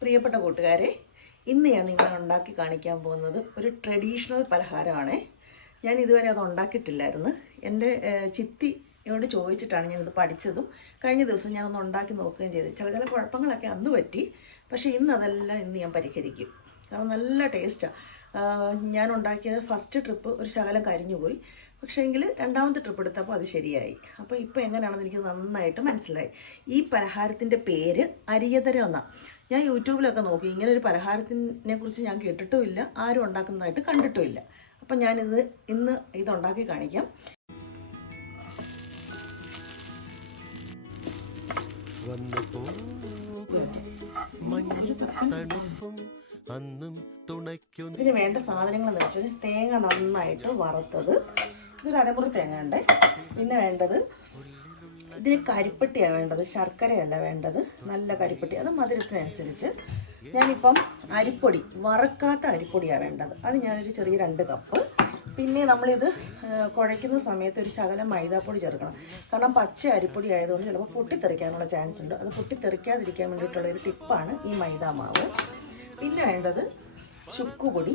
പ്രിയപ്പെട്ട കൂട്ടുകാരെ, ഇന്ന് ഞാൻ നിങ്ങളെ ഉണ്ടാക്കി കാണിക്കാൻ പോകുന്നത് ഒരു ട്രഡീഷണൽ പലഹാരമാണ്. ഞാൻ ഇതുവരെ അത് ഉണ്ടാക്കിയിട്ടില്ലായിരുന്നു. എൻ്റെ ചിത്തിയോട് ചോദിച്ചിട്ടാണ് ഞാനിത് പഠിച്ചതും കഴിഞ്ഞ ദിവസം ഞാനൊന്ന് ഉണ്ടാക്കി നോക്കുകയും ചെയ്തു. ചില കുഴപ്പങ്ങളൊക്കെ അന്ന് പറ്റി, പക്ഷേ ഇന്ന് ഞാൻ പരിഹരിക്കും. കാരണം നല്ല ടേസ്റ്റാണ്. ഞാൻ ഉണ്ടാക്കിയത് ഫസ്റ്റ് ട്രിപ്പ് ഒരു ശകലം കരിഞ്ഞുപോയി, പക്ഷേ എങ്കിൽ രണ്ടാമത്തെ ട്രിപ്പ് എടുത്തപ്പോൾ അത് ശരിയായി. അപ്പോൾ ഇപ്പോൾ എങ്ങനെയാണെന്ന് എനിക്ക് നന്നായിട്ട് മനസ്സിലായി. ഈ പലഹാരത്തിൻ്റെ പേര് അരിയതരം എന്നാണ്. ഞാൻ യൂട്യൂബിലൊക്കെ നോക്കി, ഇങ്ങനെ ഒരു പലഹാരത്തിനെ കുറിച്ച് ഞാൻ കേട്ടിട്ടുമില്ല, ആരും ഉണ്ടാക്കുന്നതായിട്ട് കണ്ടിട്ടുമില്ല. അപ്പം ഇന്ന് ഇതുണ്ടാക്കി കാണിക്കാം. ഇതിന് വേണ്ട സാധനങ്ങളെന്ന് വെച്ചാൽ തേങ്ങ നന്നായിട്ട് വറുത്തത്, ഇതൊരു അരമുറി തേങ്ങ ഉണ്ട്. പിന്നെ വേണ്ടത്, ഇതിന് കരിപ്പട്ടിയാണ് വേണ്ടത്, ശർക്കരയല്ല വേണ്ടത്, നല്ല കരിപ്പട്ടി, അത് മധുരത്തിനനുസരിച്ച്. ഞാനിപ്പം അരിപ്പൊടി, വറക്കാത്ത അരിപ്പൊടിയാണ് വേണ്ടത്, അത് ഞാനൊരു ചെറിയ 2 കപ്പ്. പിന്നെ നമ്മളിത് കുഴയ്ക്കുന്ന സമയത്ത് ഒരു ശകലം മൈദാപ്പൊടി ചേർക്കണം. കാരണം പച്ച അരിപ്പൊടി ആയതുകൊണ്ട് ചിലപ്പോൾ പൊട്ടിത്തെറിക്കാനുള്ള ചാൻസ് ഉണ്ട്. അത് പൊട്ടിത്തെറിക്കാതിരിക്കാൻ വേണ്ടിയിട്ടുള്ളൊരു ടിപ്പാണ് ഈ മൈദാമാവ്. പിന്നെ വേണ്ടത് ചുക്കുപൊടി,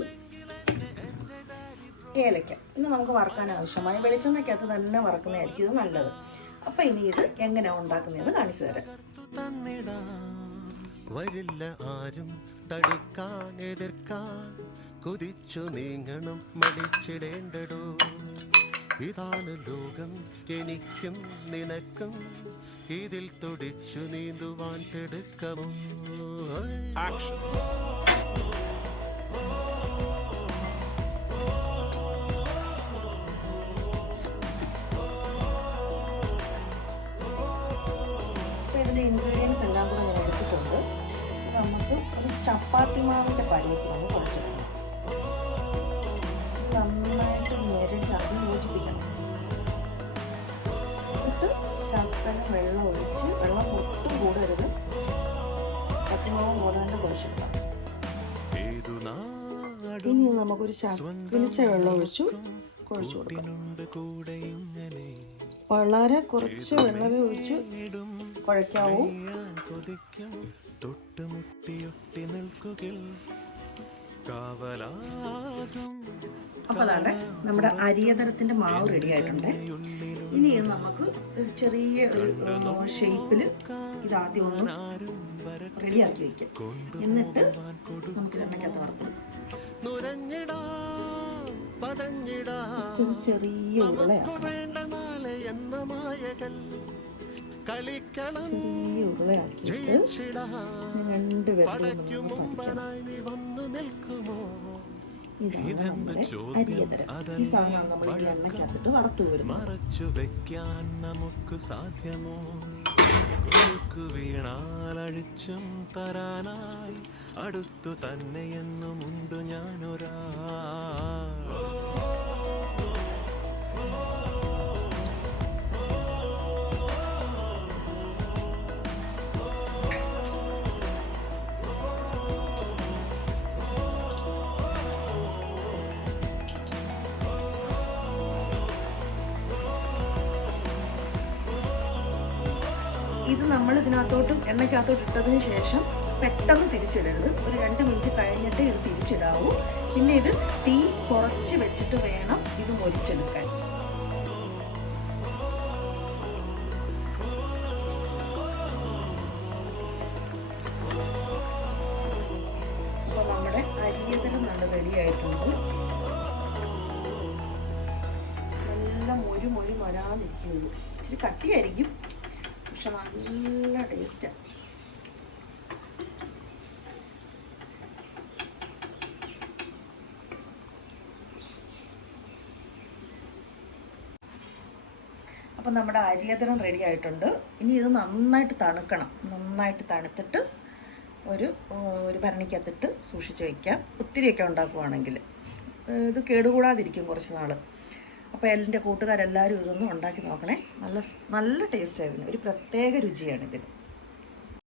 ഏലക്ക. പിന്നെ നമുക്ക് വറക്കാൻ ആവശ്യമായ വെളിച്ചെണ്ണയ്ക്കകത്ത് തന്നെ വറക്കുന്നതായിരിക്കും ഇത് നല്ലത്. അപ്പം ഇനി ഇത് എങ്ങനെയാണ് ഉണ്ടാക്കുന്നതെന്ന് കാണിച്ചു തരാം. വരില്ല ആരും തടുക്കാൻ എതിർക്കാൻ, കുതിച്ചു നീങ്ങണം മടിച്ചിടേണ്ടടോ. ഇതാണ് ലോകം, എനിക്കും നിനക്കും ഇതിൽ തുടിച്ചു നീന്തുവാൻ തിടുക്കമോ. ഇതിൻ്റെ ഇൻഗ്രീഡിയൻസ് എല്ലാം കൂടെ ഞാൻ എടുത്തിട്ടുണ്ട്. നമുക്ക് ഒരു ചപ്പാത്തി മാവിൻ്റെ പരുവത്തിൽ ഒന്ന് കുഴച്ചെടുക്കണം. നന്നായിട്ട് ഞെരടി അത് യോജിപ്പിക്കണം. എന്നിട്ട് ശകലം വെള്ളം ഒഴിച്ച്, വെള്ളം ഒട്ടും കൂടരുത്, ചപ്പാത്തിമാവ് പോലെ തന്നെ കുഴച്ചെടുക്കണം. ഇനി നമുക്കൊരു ശകലിച്ച വെള്ളം ഒഴിച്ചു കുഴച്ചു കൊടുക്കണം. വളരെ കുറച്ച് വെള്ളമേ ഒഴിച്ച് കുഴയ്ക്കാവൂ. അപ്പോൾ അതാണ് നമ്മുടെ അരിയതരത്തിൻ്റെ മാവ് റെഡി ആയിട്ടുണ്ട്. ഇനി നമുക്ക് ഒരു ചെറിയ ഒരു ഷേപ്പിൽ ഇതാദ്യം ഒന്ന് റെഡിയാക്കി വയ്ക്കാം. എന്നിട്ട് നമുക്ക് എണ്ണയ്ക്കകത്ത് വറുത്തിടാം. ചെറിയ ഉരുളയാക്കണം. ചെറിയ ഉരുളയാക്കിയിട്ട് 2 വിരലുകളും ഇതാണ് നമ്മുടെ അരിയതരം. ഈ സാധനം നമ്മൾ ഈ എണ്ണയ്ക്കകത്തിട്ട് വറുത്ത് വരും. മറച്ചു വെക്കാൻ നമുക്ക് സാധ്യമോ? വീണാൽ അഴിച്ചും തരാനായി അടുത്തു തന്നെയെന്നുമുണ്ട് ഞാനൊരാ. ഇത് നമ്മൾ ഇതിനകത്തോട്ടും എണ്ണയ്ക്കകത്തോട്ട് ഇട്ടതിന് ശേഷം പെട്ടെന്ന് തിരിച്ചിടരുത്. ഒരു 2 മിനിറ്റ് കഴിഞ്ഞിട്ട് ഇത് തിരിച്ചിടാവൂ. പിന്നെ ഇത് തീ കുറച്ച് വെച്ചിട്ട് വേണം ഇത് മൊരിച്ചെടുക്കാൻ. അപ്പോൾ നമ്മുടെ അരിയതരം നല്ല റെഡിയായിട്ടുണ്ട്. നല്ല മൊരി വരാതിരിക്കുള്ളൂ. ഇച്ചിരി കട്ടിയായിരിക്കും, പക്ഷെ നല്ല ടേസ്റ്റാണ്. അപ്പം നമ്മുടെ അരിയതരം റെഡി ആയിട്ടുണ്ട്. ഇനി ഇത് നന്നായിട്ട് തണുക്കണം. നന്നായിട്ട് തണുത്തിട്ട് ഒരു ഭരണിക്കകത്തിട്ട് സൂക്ഷിച്ച് വയ്ക്കാം. ഒത്തിരിയൊക്കെ ഉണ്ടാക്കുവാണെങ്കിൽ ഇത് കേടുകൂടാതിരിക്കും കുറച്ച് നാൾ. അപ്പോൾ എൻ്റെ കൂട്ടുകാരെല്ലാവരും ഇതൊന്നും ഉണ്ടാക്കി നോക്കണേ. നല്ല ടേസ്റ്റായിരുന്നു. ഒരു പ്രത്യേക രുചിയാണ് ഇതിന്.